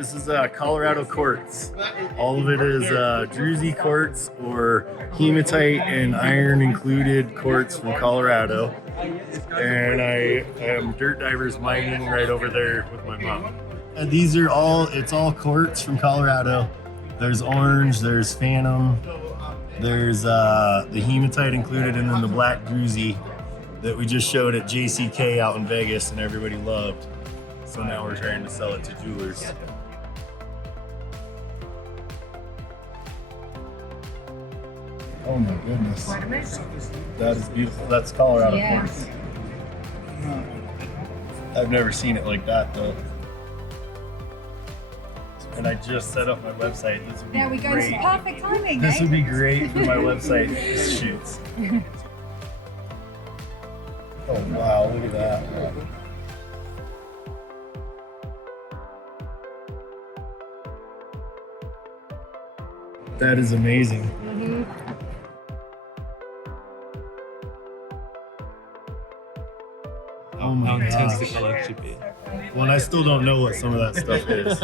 This is Colorado quartz. All of it is druzy quartz or hematite and iron included quartz from Colorado. And I am dirt divers mining right over there with my mom. And these are it's all quartz from Colorado. There's orange, there's phantom, there's the hematite included, and then the black druzy that we just showed at JCK out in Vegas and everybody loved. So now we're trying to sell it to jewelers. Oh my goodness. That is beautiful. That's Colorado quartz. I've never seen it like that though. And I just set up my website. This would be There we go. great. It's perfect timing. This would be great for my website shoots. Oh wow, look at that. That is amazing. Oh my How intense the gosh. color should be. Well, and I still don't know what some of that stuff is.